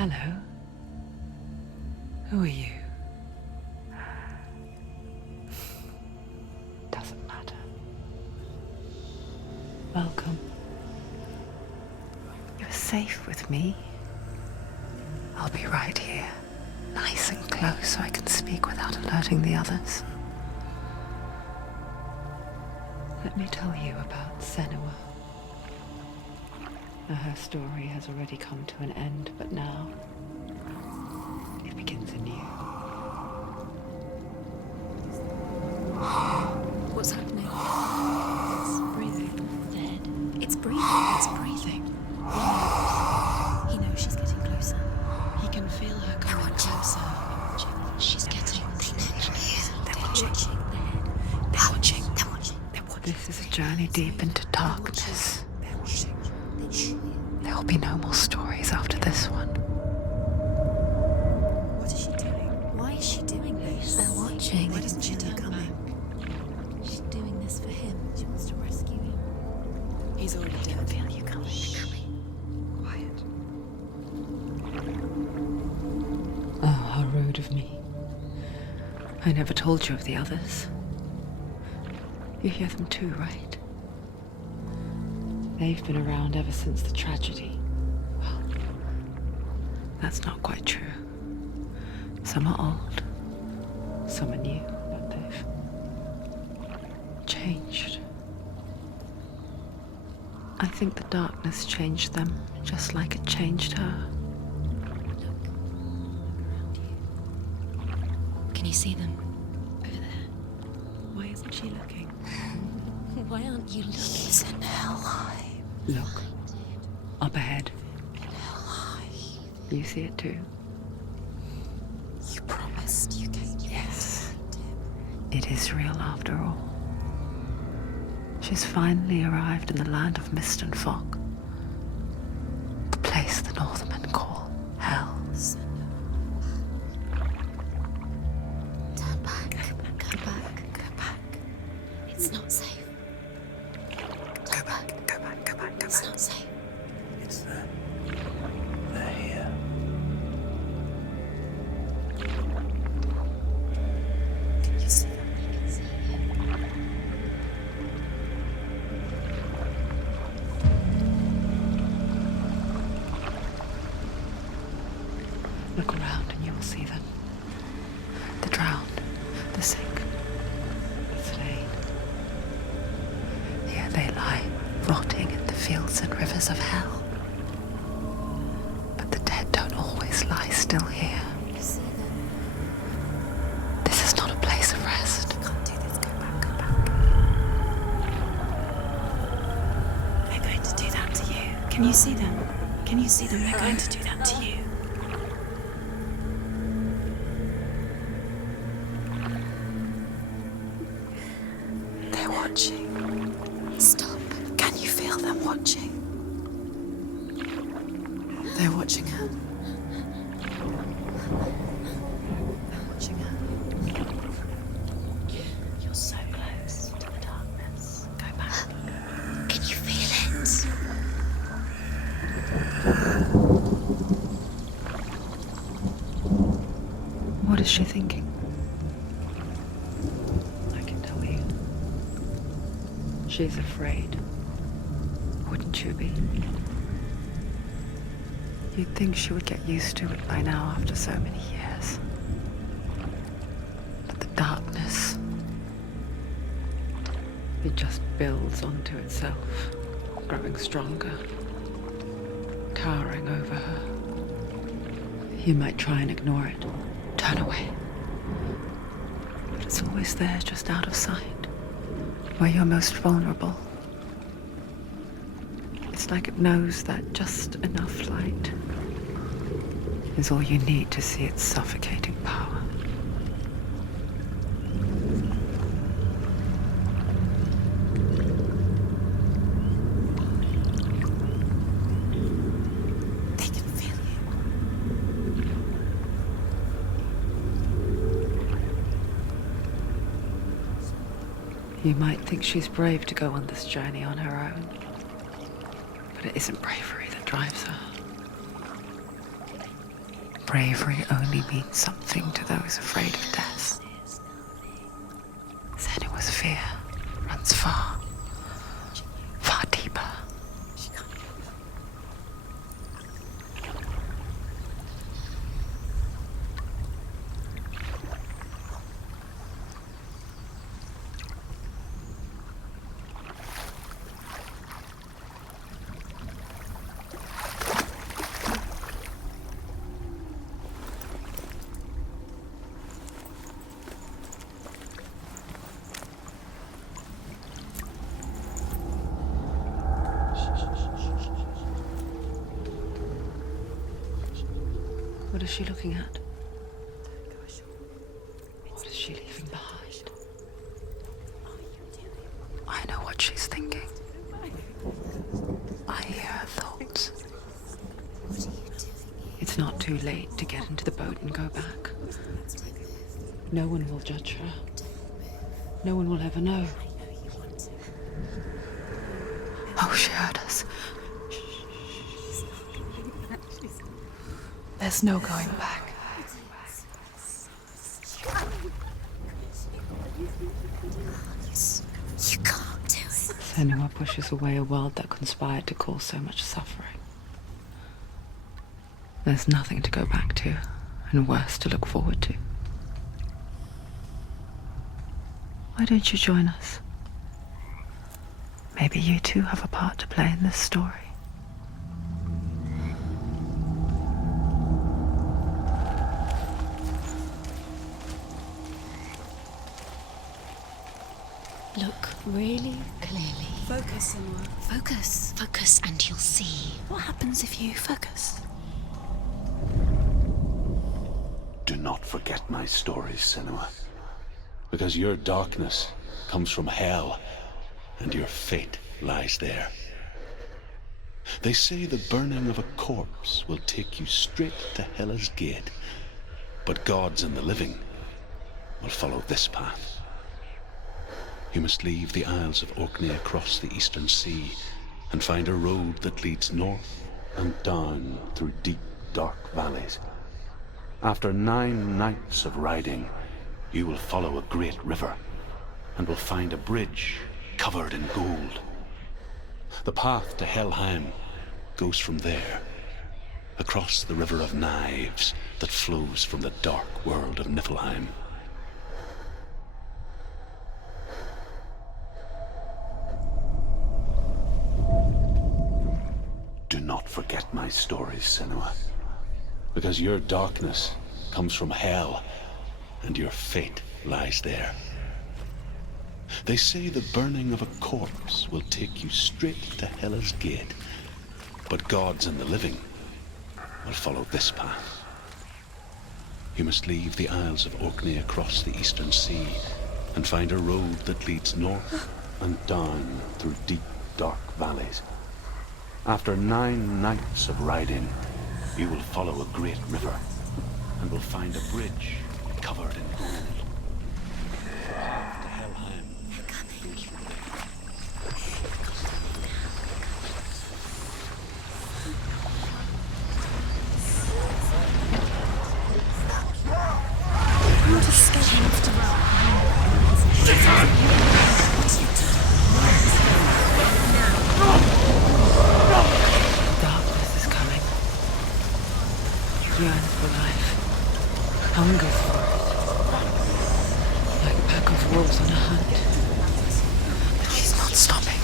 Hello. Who are you? Doesn't matter. Welcome. You're safe with me. I'll be right here, nice and close so I can speak without alerting the others. Let me tell you about Senua. Her story has already come to an end, but now it begins anew. What's happening? It's breathing. Dead. It's breathing. It's breathing. He knows she's getting closer. He can feel her coming closer. She's getting closer. They're watching. They're watching. They're watching. They're watching. This is a journey deep into darkness. They're watching. There will be no more stories after this one. What is she doing? Why is she doing this? They're watching. Why doesn't she turn back? She's doing this for him. She wants to rescue him. He's already dead. I feel you coming. Quiet. Oh, how rude of me. I never told you of the others. You hear them too, right? They've been around ever since the tragedy. Well, that's not quite true. Some are old, some are new, but they've changed. I think the darkness changed them, just like it changed her. Can you see them? Over there. Why isn't she looking? Why aren't you looking? He's in hell. Look, up ahead. You see it too? You promised you came. Yes. It is real after all. She's finally arrived in the land of mist and fog. The place the Northmen call Hell. Turn back. Go back. Go back. It's not safe. Go back. It's not safe. It's them. They're here. Can you see them? You can see him. Look around and you will see them. The drowned, the sick, the slain. Here they lie, rotting in the fields and rivers of hell. But the dead don't always lie still here. You see them. This is not a place of rest. You can't do this. Go back. Go back. They're going to do that to you. Can you see them? Can you see them? They're going to do that to you. They're watching. Stop. Can you feel them watching? They're watching her. They're watching her. You're so close to the darkness. Go back. Can you feel it? What is she thinking? I can tell you. She's afraid. Wouldn't you be? You'd think she would get used to it by now after so many years. But the darkness, it just builds onto itself, growing stronger, towering over her. You might try and ignore it, turn away. But it's always there, just out of sight, where you're most vulnerable. It's like it knows that just enough light is all you need to see its suffocating power. They can feel you. You might think she's brave to go on this journey on her own, but it isn't bravery that drives her. bravery only means something to those afraid of death, then it was fear runs far, far deeper. What is she looking at? What is she leaving behind? I know what she's thinking. I hear her thoughts. It's not too late to get into the boat and go back. No one will judge her. No one will ever know. Oh, she heard us. There's no going back. You can't do it. Senua pushes away a world that conspired to cause so much suffering. There's nothing to go back to, and worse to look forward to. Why don't you join us? Maybe you too have a part to play in this story. Look really clearly. Focus, Senua. Focus. Focus and you'll see. What happens if you focus? Do not forget my stories, Senua. Because your darkness comes from hell, and your fate lies there. They say the burning of a corpse will take you straight to Hela's gate, but gods and the living will follow this path. You must leave the Isles of Orkney across the eastern sea and find a road that leads north and down through deep, dark valleys. After 9 nights of riding, you will follow a great river and will find a bridge covered in gold. The path to Helheim goes from there, across the river of knives that flows from the dark world of Niflheim. Do not forget my stories, Senua. Because your darkness comes from hell, and your fate lies there. They say the burning of a corpse will take you straight to Hela's gate, but gods and the living will follow this path. You must leave the Isles of Orkney across the eastern sea and find a road that leads north and down through deep, dark valleys. After 9 nights of riding, you will follow a great river and will find a bridge covered in gold. To Helheim. I'm just scared enough to run. Darkness is coming. Yearns for life. Hungers for it. Like a pack of wolves on a hunt. But she's not stopping.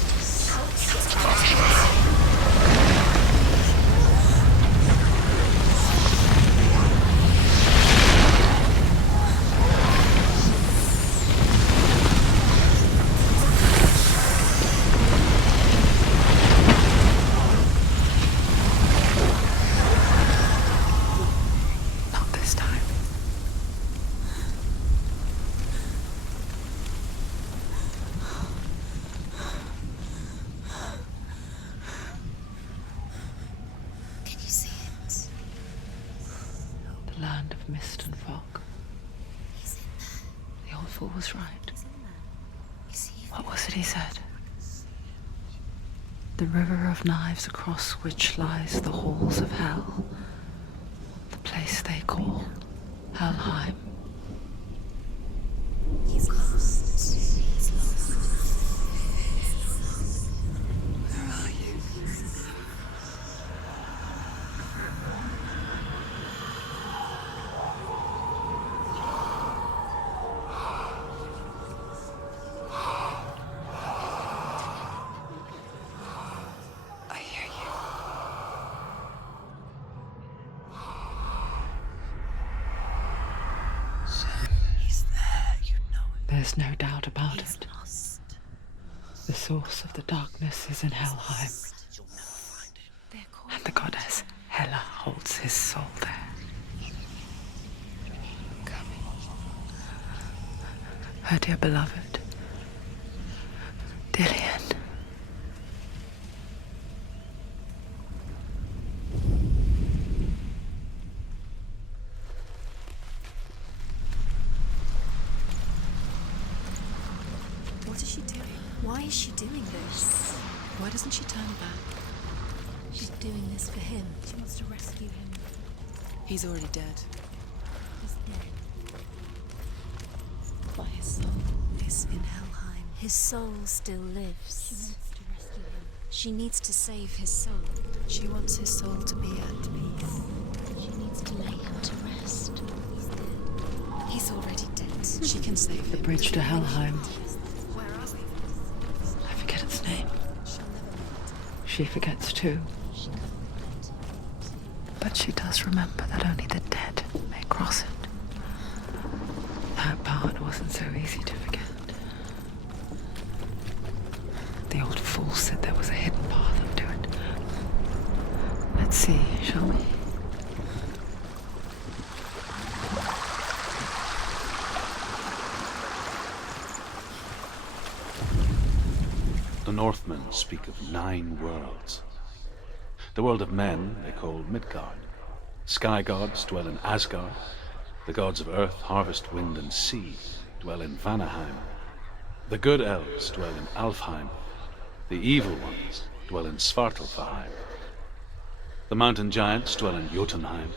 Not this time. Can you see it? The land of mist and fog. He's in there. The old fool was right. He's in there. You see it? What was it he said? The river of knives across which lies the halls of hell. The place they call Helheim. He's lost. He's lost. Where are you? I hear you. He's there, you know it. There's no doubt about He's it. lost. The source of the darkness is in Helheim, They're called and the goddess Hela holds his soul there. Her dear beloved, Dillian. What is she doing? Why is she doing this? Why doesn't she turn back? She's doing this for him. She wants to rescue him. He's already dead. He's dead. But his soul is in Helheim. His soul still lives. She wants to rescue him. She needs to save his soul. She wants his soul to be at peace. She needs to lay him to rest. He's dead. He's already dead. She can save The him. bridge to Helheim. Where are we? I forget its name. She'll never let She forgets too. She can't let him. But she does remember that only the dead may cross it. That part wasn't so easy to forget. The old fool said there was a hidden path up to it. Let's see, shall we? The Northmen speak of 9 worlds. The world of men they call Midgard. Sky gods dwell in Asgard. The gods of earth, harvest, wind, and sea dwell in Vanaheim. The good elves dwell in Alfheim. The evil ones dwell in Svartalfheim. The mountain giants dwell in Jotunheim.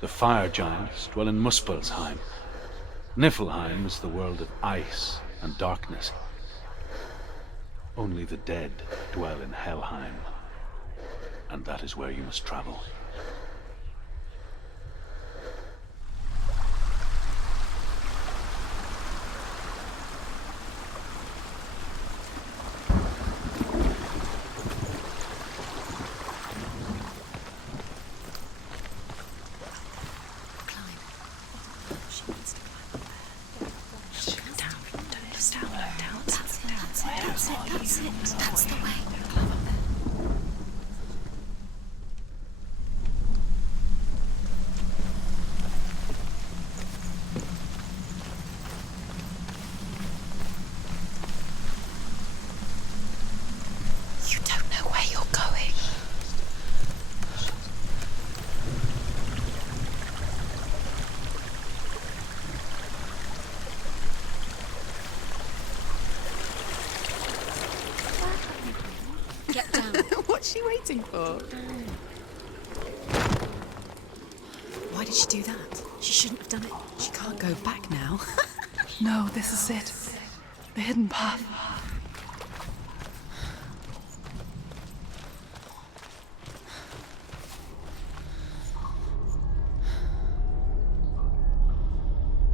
The fire giants dwell in Muspelheim. Niflheim is the world of ice and darkness. Only the dead dwell in Helheim, and that is where you must travel. Climb. She needs to climb up there. Down, down. That's it. That's it. That's the way. You don't know where you're going. Get down. What's she waiting for? Why did she do that? She shouldn't have done it. She can't go back now. No, this is it. The hidden path.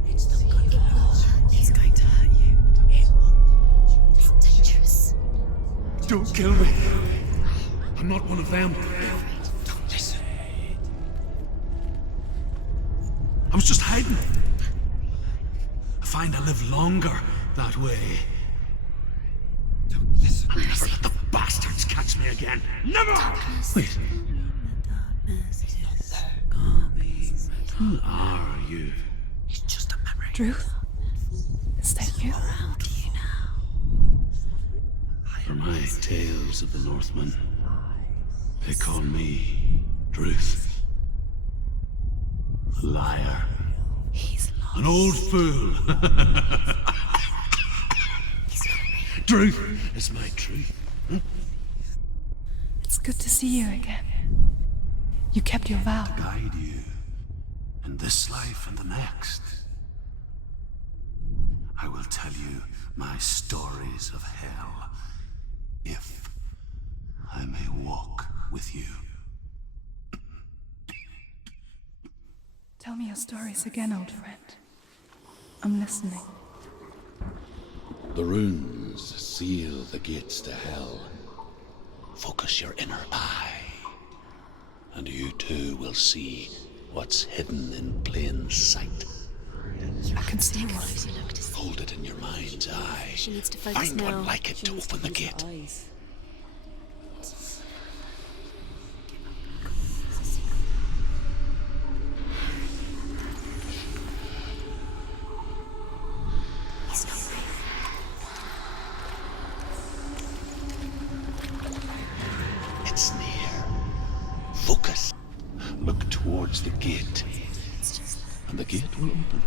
It's not going to work. He's going to hurt you. It's dangerous. Don't kill me. I'm not one of them. Don't listen. I was just hiding. I find I live longer that way. Don't listen. I'll never let the bastards catch me again. Never! Wait. Who are you? It's just a memory. Druth? Is that you? How do you know? For my tales of the Northmen, they call me Druth. A liar. He's lost. An old fool. Truth is my truth. It's good to see you again. You kept your vow. Guide you in this life and the next. I will tell you my stories of hell, if I may walk with you. Tell me your stories again, old friend. I'm listening. The runes seal the gates to hell. Focus your inner eye, and you too will see what's hidden in plain sight. I can see Take a one. closer look to see. Hold it in your mind's eye. She needs to focus Find now. one like it to open the gate. He's not real. It's near. Focus. Look towards the gate, It's just and the gate will open.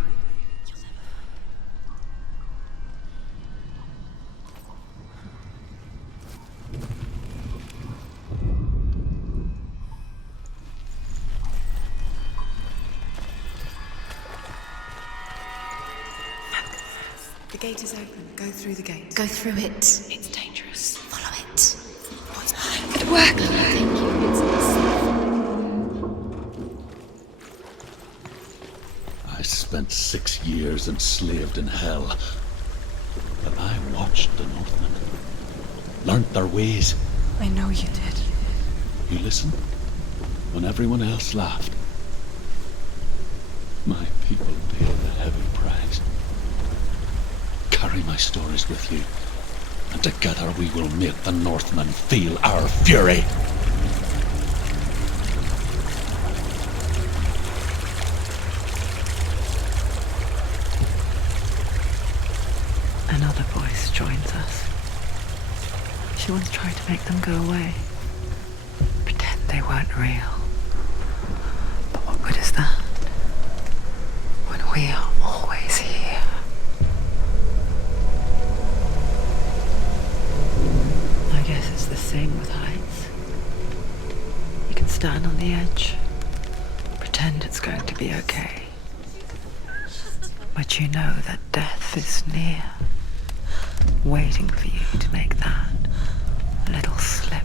The gate is open. Go through the gate. go through it. It's dangerous. Follow it. What's behind it? Work! Thank you. I spent 6 years enslaved in hell. But I watched the Northmen, learnt their ways. I know you did. You listened when everyone else laughed. My people paid the heavy price. Carry my stories with you, and together we will make the Northmen feel our fury. Another voice joins us. She once tried to make them go away. Pretend they weren't real. But what good is that? When we are always here. I guess it's the same with heights. You can stand on the edge, pretend it's going to be okay. But you know that death is near, waiting for you to make that little slip.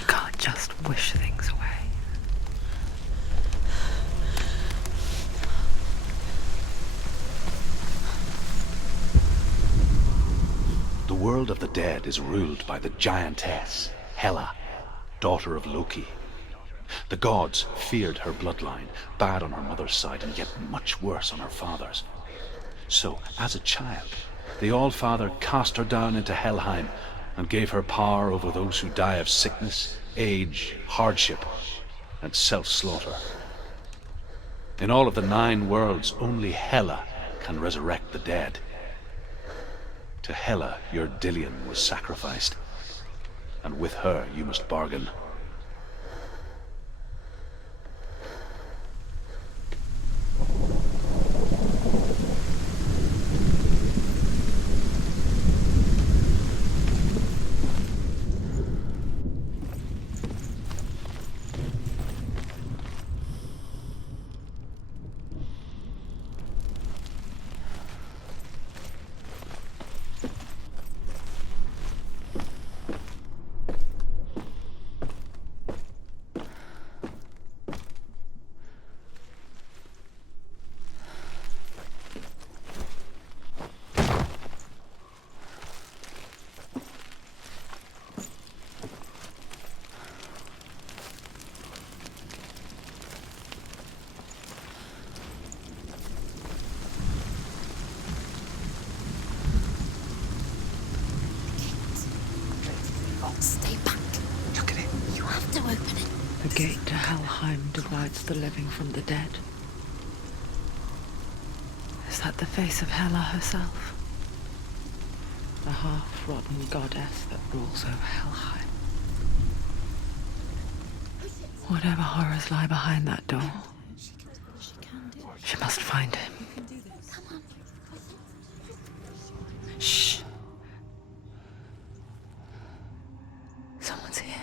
You can't just wish things away. The world of the dead is ruled by the giantess, Hela, daughter of Loki. The gods feared her bloodline, bad on her mother's side and yet much worse on her father's. So, as a child, the All-Father cast her down into Helheim and gave her power over those who die of sickness, age, hardship, and self-slaughter. In all of the 9 worlds, only Hela can resurrect the dead. To Hela, your Dillion was sacrificed, and with her you must bargain. Stay back. Look at it. You have to open it. The gate to Helheim divides the living from the dead. Is that the face of Hela herself? The half-rotten goddess that rules over Helheim. Whatever horrors lie behind that door, She can do it. she must find him. Come on. Shh. Someone's here.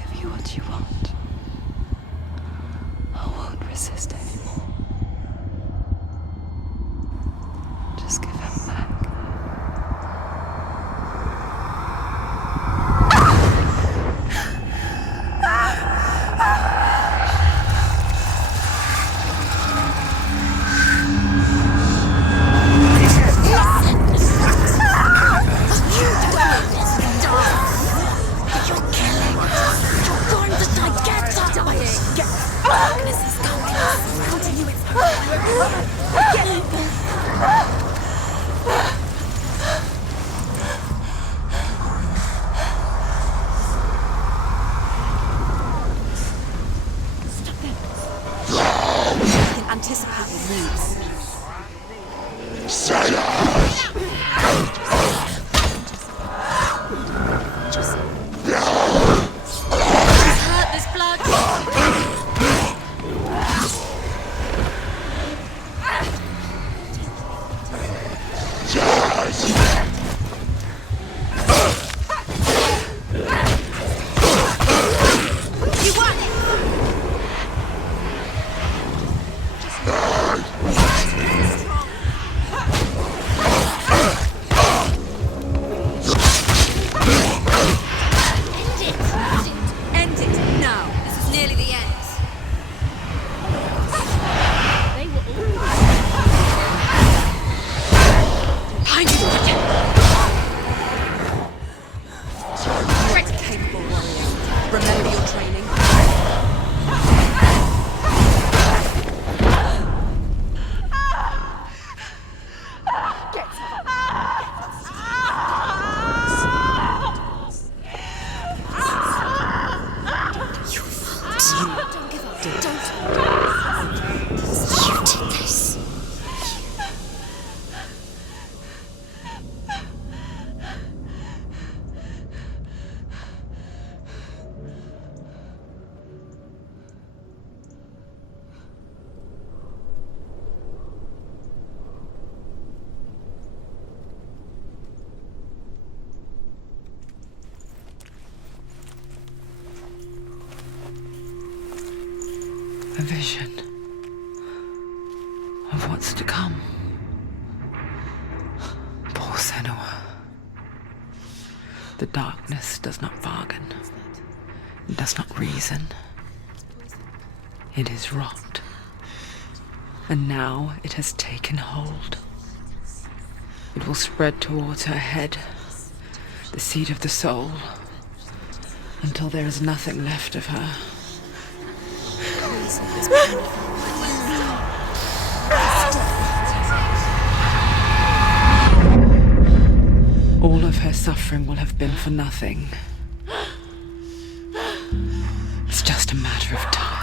give you what you want. I won't resist anymore. Just give him back. Anticipate your moves. He's hurt, there's blood. You won! End it now. This is nearly the end. They were all behind you. Great capable warrior. Remember your training. Don't give up. Don't. You did this. A vision of what's to come. Poor Senua. The darkness does not bargain. It does not reason. It is rot. And now it has taken hold. It will spread towards her head, the seat of the soul, until there is nothing left of her. All of her suffering will have been for nothing. It's just a matter of time.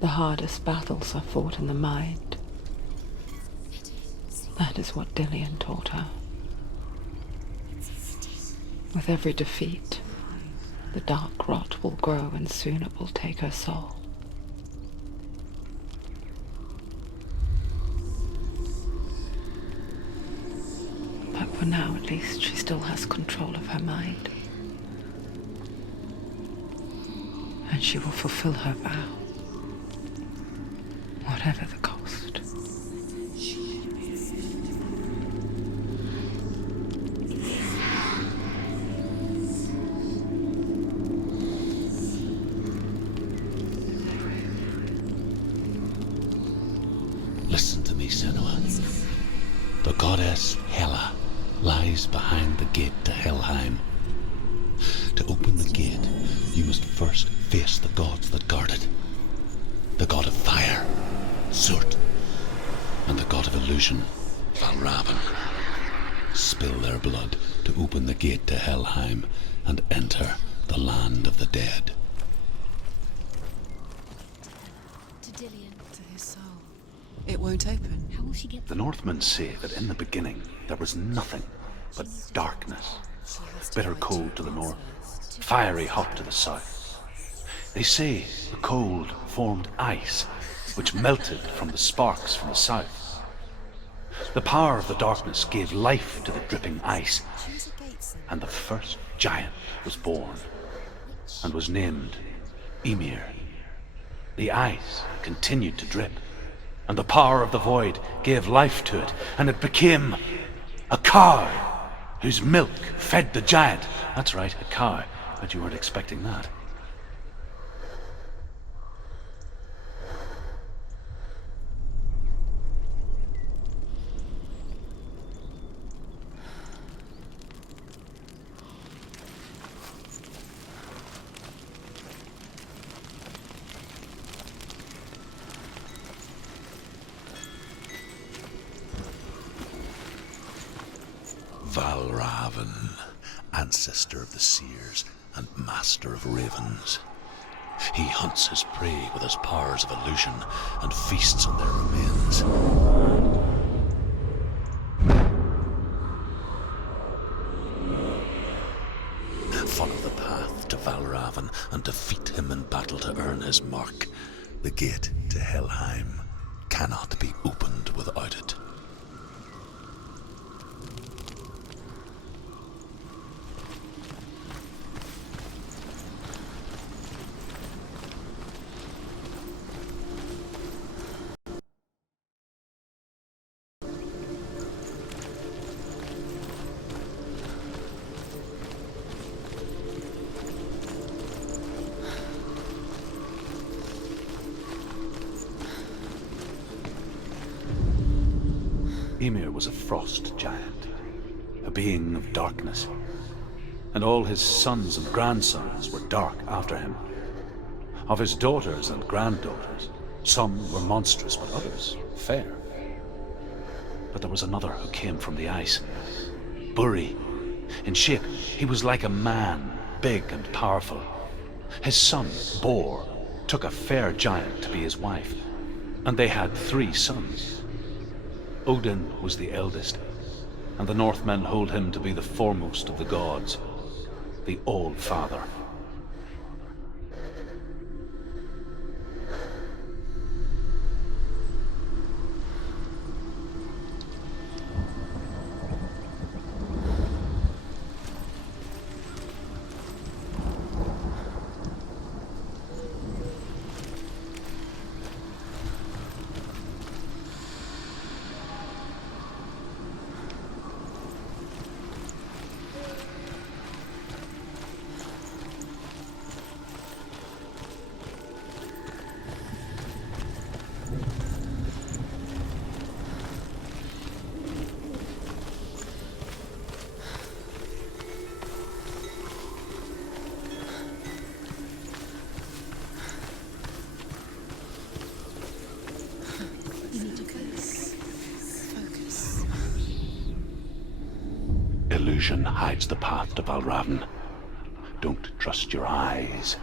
The hardest battles are fought in the mind. That is what Dillian taught her. With every defeat, the dark rot will grow and soon it will take her soul. But for now, at least, she still has control of her mind. And she will fulfill her vow. Whatever the cost. Listen to me, Senua. The goddess Hela lies behind the gate to Helheim. To open the gate, you must first face the gods that guard it. The god of fire, Surt, and the god of illusion, Valravan, spill their blood to open the gate to Helheim and enter the land of the dead. To Dillian. To his soul. It won't open. How will she get The Northmen say that in the beginning there was nothing but darkness, bitter cold to the north, fiery hot to the south. They say the cold formed ice, which melted from the sparks from the south. The power of the darkness gave life to the dripping ice, and the first giant was born, and was named Ymir. The ice continued to drip, and the power of the void gave life to it, and it became a cow, whose milk fed the giant. That's right, a cow. Bet you weren't expecting that. Valravan, ancestor of the seers and master of ravens. He hunts his prey with his powers of illusion and feasts on their remains. Follow the path to Valravan and defeat him in battle to earn his mark. The gate to Helheim cannot be opened without it. Ymir was a frost giant, a being of darkness, and all his sons and grandsons were dark after him. Of his daughters and granddaughters, some were monstrous, but others fair. But there was another who came from the ice, Buri. In shape, he was like a man, big and powerful. His son, Bor, took a fair giant to be his wife, and they had 3 sons. Odin was the eldest, and the Northmen hold him to be the foremost of the gods, the All-Father. Illusion hides the path to Valravan. Don't trust your eyes.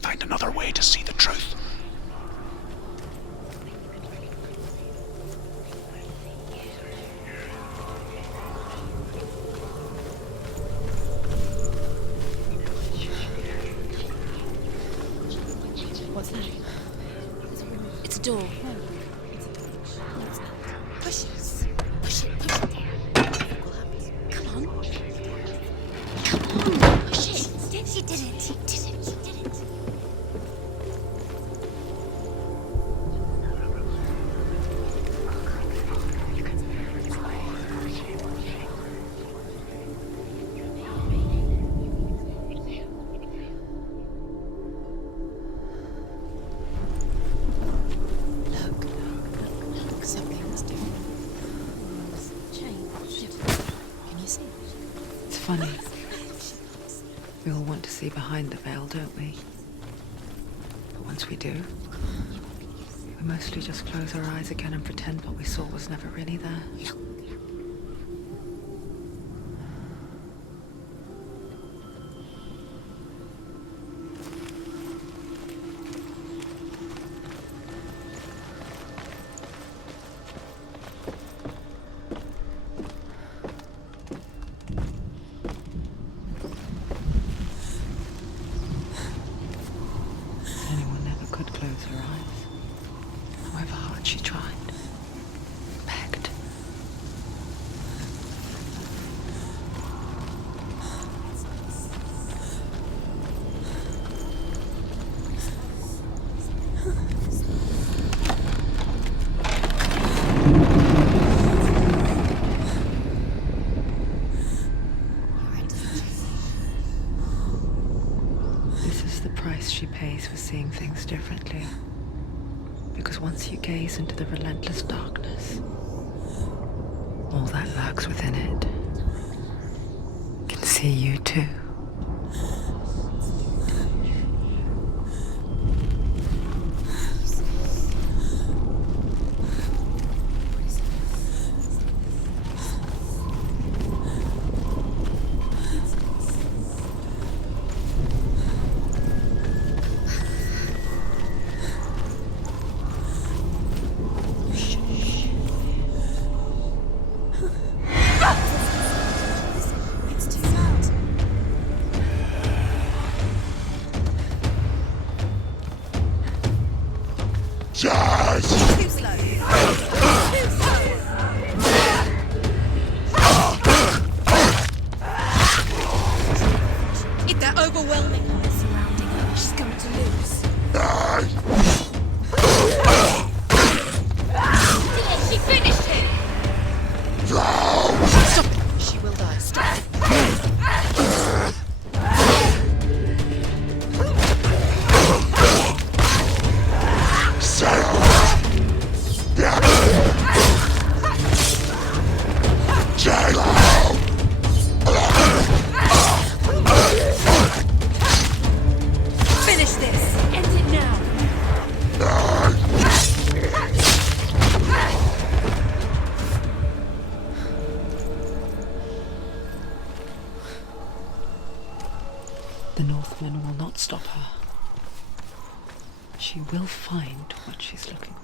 Find another way to see the truth. What's that? It's a door. Push it. Push it, push it. Come on. Come on, push it. She did it. She did it. She did it. Look, something's different. Change. Can you see? It's funny. We all want to see behind the veil, don't we? But once we do, We mostly just close our eyes again and pretend what we saw was never really there. Anyone never could close her eyes, however hard she tried, begged. This is the price she pays for seeing things differently. Because once you gaze into the relentless darkness, all that lurks within it can see you too. It's too loud. Too slow. Too slow. If they're overwhelming her, surrounding her, she's going to lose. She finished him. Stop. She will die. Stop. Finish this. End it now. The Northmen will not stop her. She will find what she's looking for.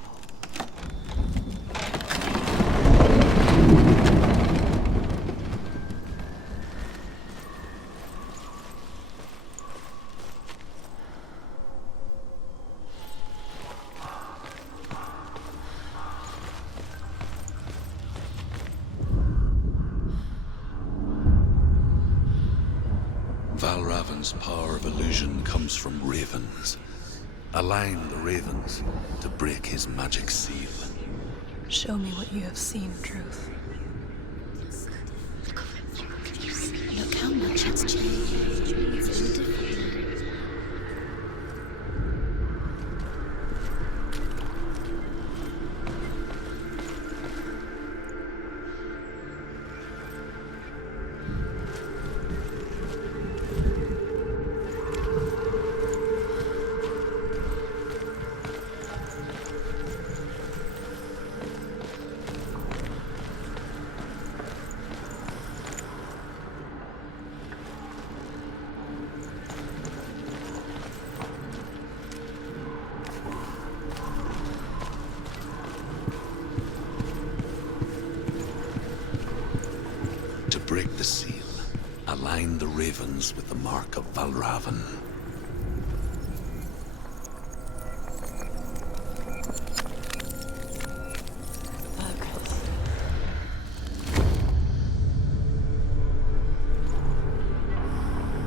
Valravan's power of illusion comes from ravens. Align the ravens to break his magic seal. Show me what you have seen, Truth. Look how much it's changed. It's all different. To break the seal, align the ravens with the mark of Valravan.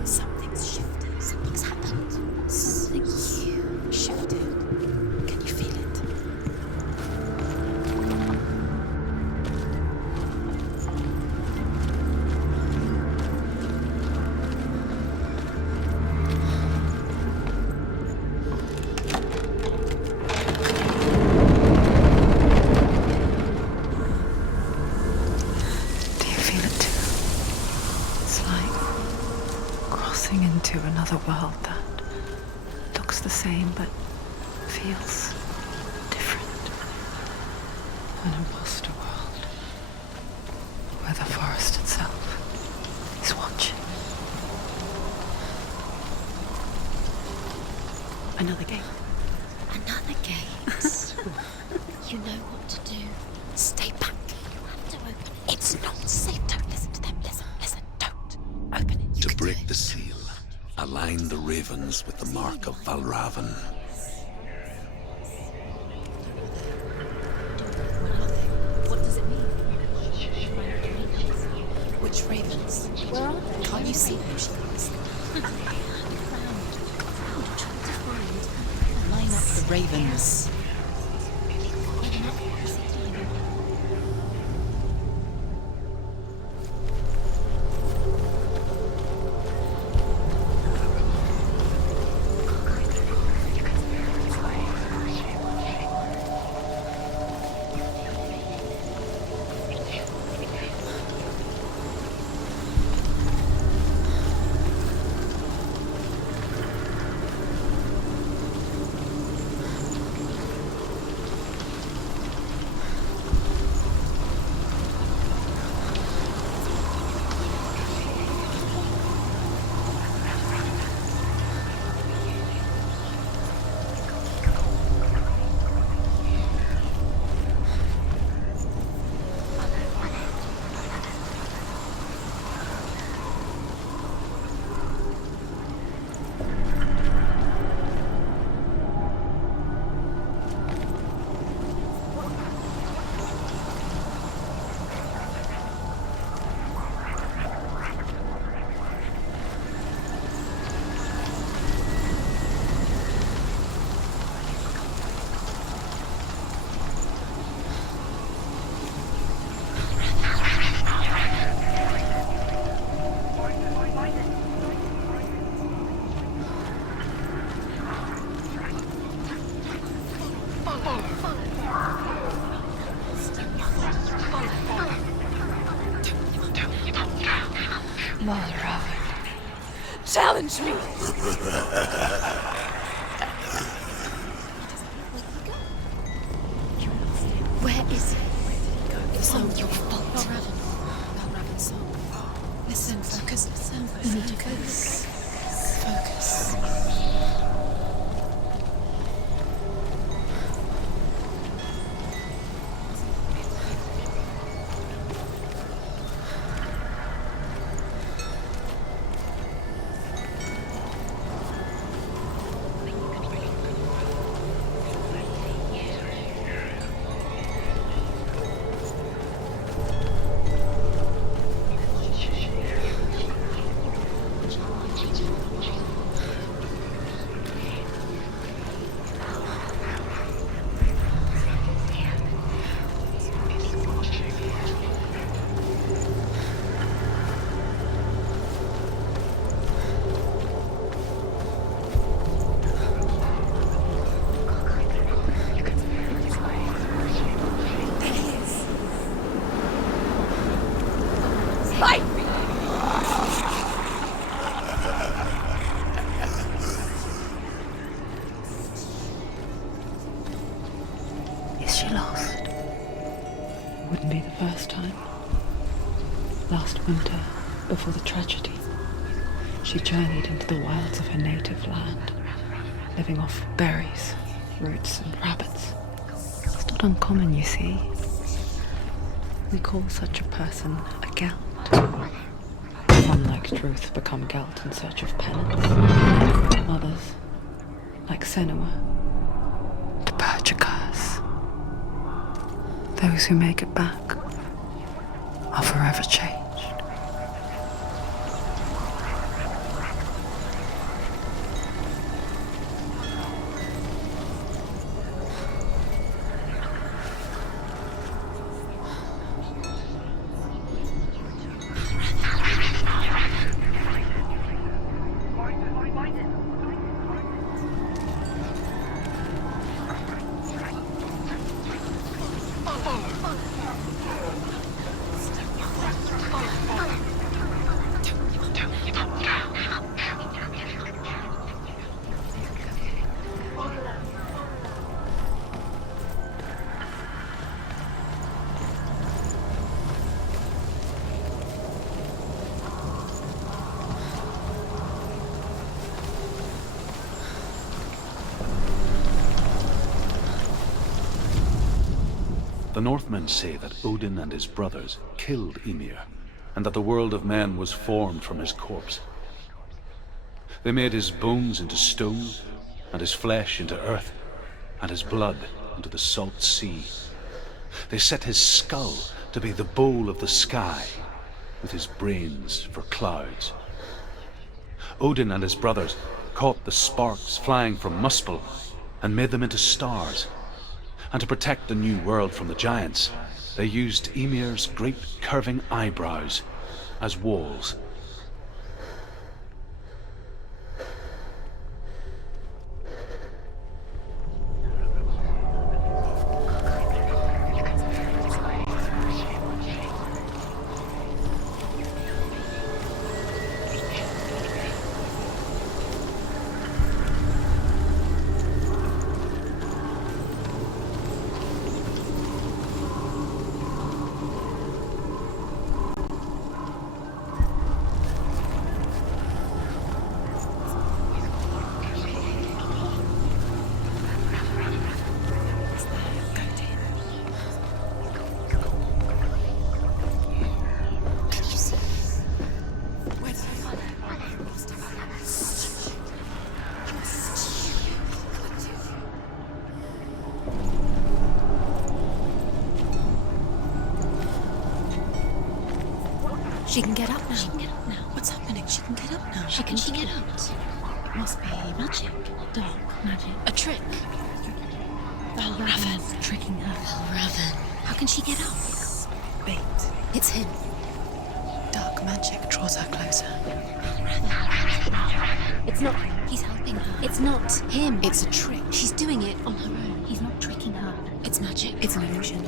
Something's shifted. Something's happened. Something huge shifted. Can you feel it? Do you feel it too? It's like crossing into another world that looks the same but feels different. An imposter world where the forest itself is watching. Another gate. Another gate. You know what to do. Stay back. You have to open it. It's not safe. Don't listen to them. Listen. Don't. Open it. You To can do break it. the seal, align the ravens with the mark of Valravan. What does it mean? Which ravens? Where are they? Can't you see who she is? Line up the ravens. Challenge me! Where is he? The song. Your fault. Valravan's song. Listen, focus. Focus. Is she lost? Wouldn't be the first time. Last winter, before the tragedy, she journeyed into the wilds of her native land, living off berries, roots and rabbits. It's not uncommon, you see. We call such a person a gelt. Some, like Truth, become gelt in search of penance. Others, like Senua, to purge a curse. Those who make it back are forever changed. The Northmen say that Odin and his brothers killed Ymir, and that the world of men was formed from his corpse. They made his bones into stone, and his flesh into earth, and his blood into the salt sea. They set his skull to be the bowl of the sky, with his brains for clouds. Odin and his brothers caught the sparks flying from Muspel and made them into stars. And to protect the new world from the giants, they used Ymir's great curving eyebrows as walls. She can get up now. She can get up now. What's happening? She can get up now. She can get out. It must be Magic. Dark magic. a trick. Valravan's tricking her. Valravan. How can she get out? Bait. It's him. Dark magic draws her closer. It's not him. He's helping her. It's not him. It's a trick. She's doing it on her own. He's not tricking her. It's magic. It's an illusion.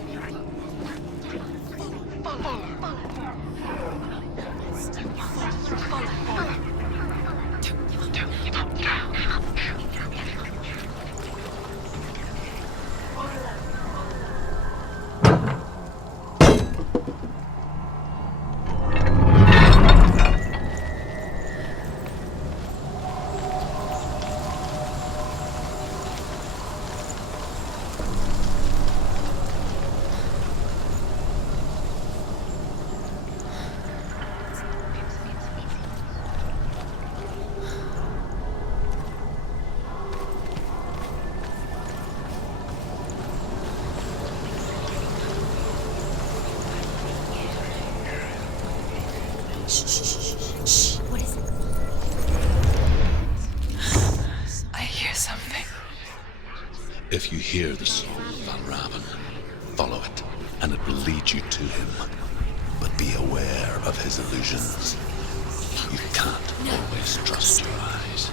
Shh. What is it? I hear something. If you hear the song of Valravan, follow it, and it will lead you to him. But be aware of his illusions. You can't always trust your eyes.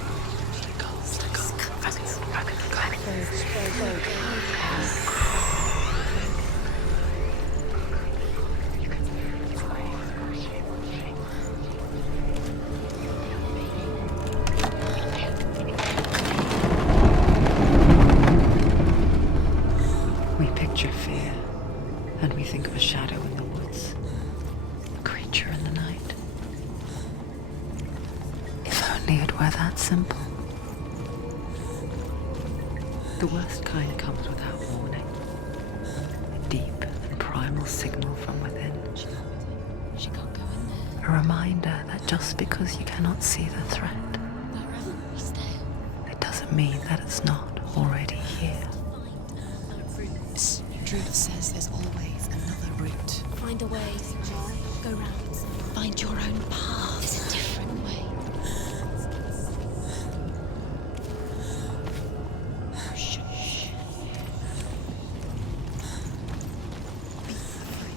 We picture fear, and we think of a shadow in the woods, a creature in the night. If only it were that simple. The worst kind comes without warning. A deep and primal signal from within. She can't go in there. A reminder that just because you cannot see the threat, Valravan, he's there. it doesn't mean that it's not already here. Druid says there's always another route. Find a way. Go round. Find your own path. There's a different way. Shh. Be afraid.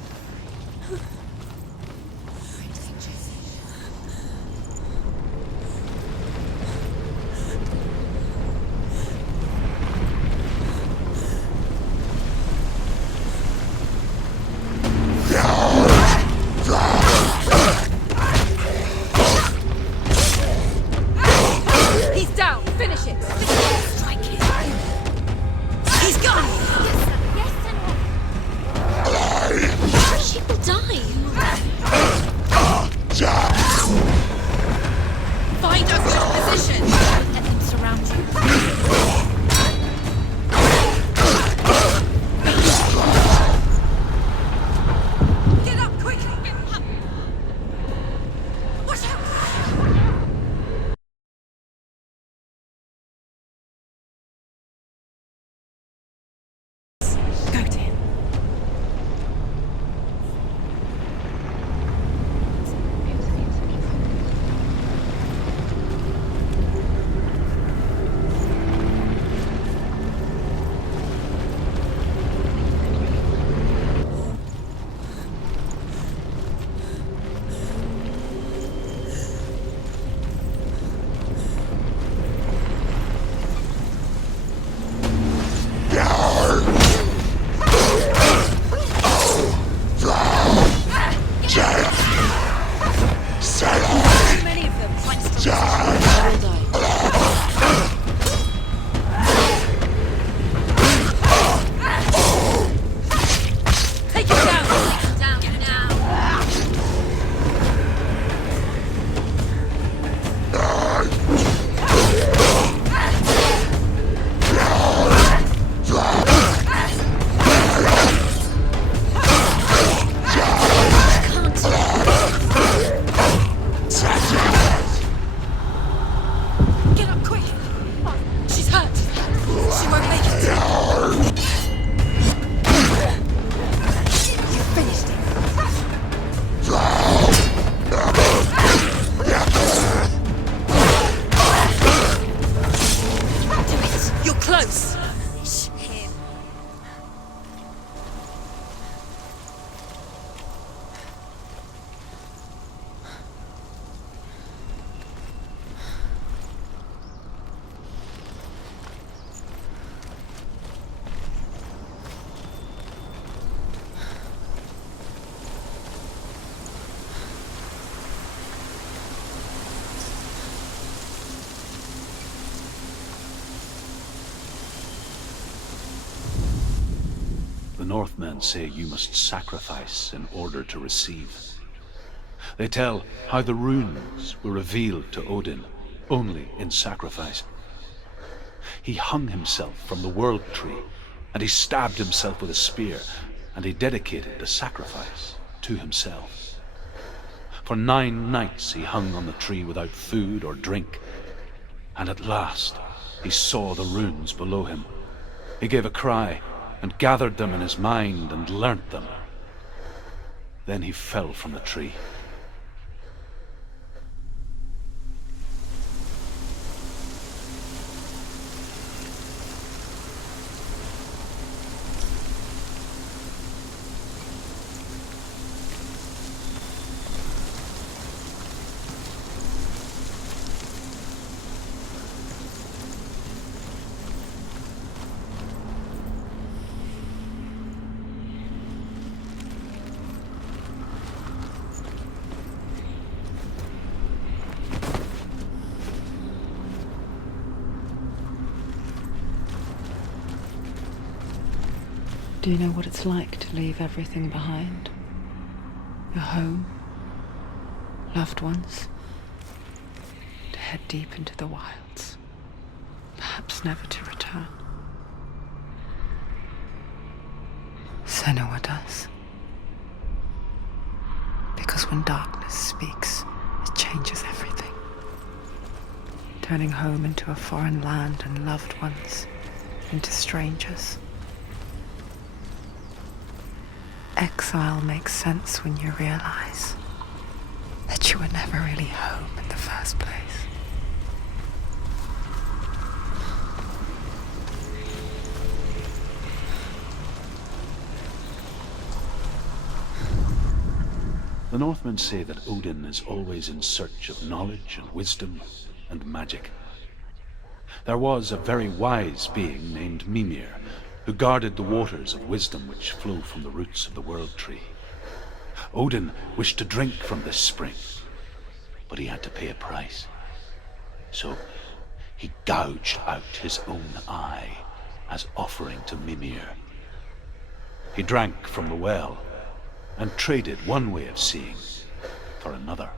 Northmen say you must sacrifice in order to receive. They tell how the runes were revealed to Odin only in sacrifice. He hung himself from the world tree, and he stabbed himself with a spear, and he dedicated the sacrifice to himself. For 9 nights he hung on the tree without food or drink, and at last he saw the runes below him. He gave a cry, and gathered them in his mind and learnt them. Then he fell from the tree. Do you know what it's like to leave everything behind? Your home, loved ones, to head deep into the wilds, perhaps never to return. Senua does. Because when darkness speaks, it changes everything, turning home into a foreign land and loved ones into strangers. Exile makes sense when you realize that you were never really home in the first place. The Northmen say that Odin is always in search of knowledge and wisdom and magic. There was a very wise being named Mimir, who guarded the waters of wisdom which flow from the roots of the world tree. Odin wished to drink from this spring, but he had to pay a price. So he gouged out his own eye as offering to Mimir. He drank from the well and traded one way of seeing for another.